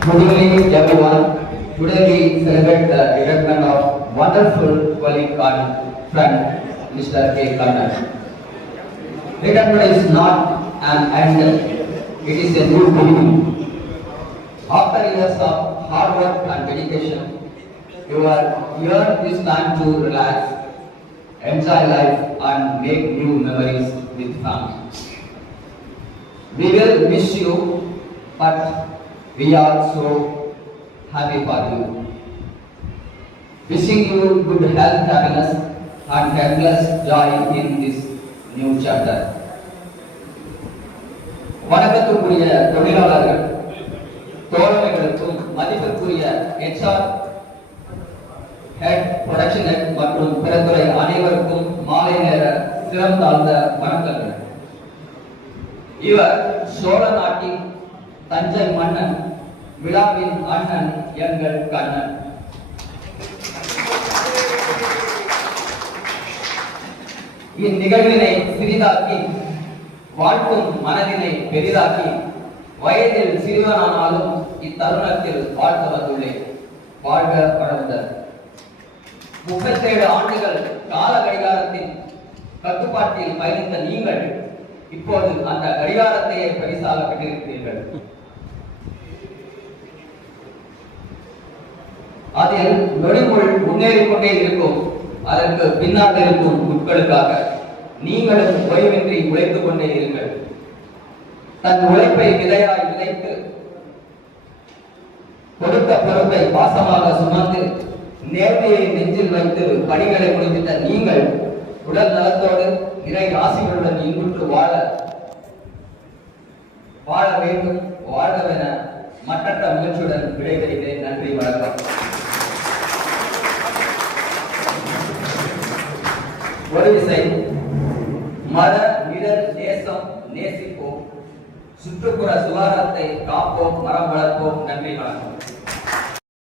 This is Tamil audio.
Good evening, everyone. Today we celebrate the retirement of wonderful colleague and friend, Mr. K. Kannan. Retirement is not an end; it is a new beginning. After years of hard work and dedication, you are here this time to relax, enjoy life, and make new memories with family. We will miss you, but we are so happy for you. Wishing you good health, happiness, and endless joy in this new chapter. வணக்கத்துக்குரிய தொழிலாளர்கள், தோழமைகளுக்கும் மதிப்பிற்குரிய HR, ஹெட், ப்ரொடக்ஷன் ஹெட் மற்றும் பிற துறை அனைவருக்கும் மாலை நேர சிரம் தாழ்ந்த வணக்கங்கள். இவர் சோழ நாட்டின் தஞ்சை மன்னன், விழாவின் அண்ணன் எங்கள் கண்ணன். இந்நிகழ்வினை சிறிதாக்கி வாழ்த்தும் மனதினை பெரிதாக்கி வயதில் சிறுவனானாலும் இத்தருணத்தில் வாழ்த்த வந்துள்ளேன். வாழ்க வளர்ந்த 37 ஆண்டுகள் கால கடிகாரத்தின் கட்டுப்பாட்டில் பயணித்த நீங்கள் இப்போது அந்த கடிகாரத்தையே பரிசாக பெற்றிருக்கிறீர்கள். அதில் நொடிமுள் முன்னேறிக் கொண்டே இருக்கும். அதற்கு பின்னால் இருக்கும் உட்களுக்காக நீங்களும் ஓய்வின்றி உழைத்துக் கொண்டே இருங்கள். தன் உழைப்பை விதையாய் விதைத்து கொடுத்த பொறுப்பை பாசமாக சுமந்து நேர்மையை நெஞ்சில் வைத்து பணிகளை முடித்த நீங்கள் உடல் நலத்தோடு இறை ராசிகளுடன் இன்புற்று வாழ வேண்டும், வாழ்வென மற்றற்ற முயற்சியுடன் விடைபெறுகிறேன். நன்றி, வணக்கம். ஒரு விசை மர நிழல் நேசம் நேசிப்போம், சுற்றுப்புற சுகாதாரத்தை காப்போம், மரம் வளர்ப்போம். நன்றி, வணக்கம்.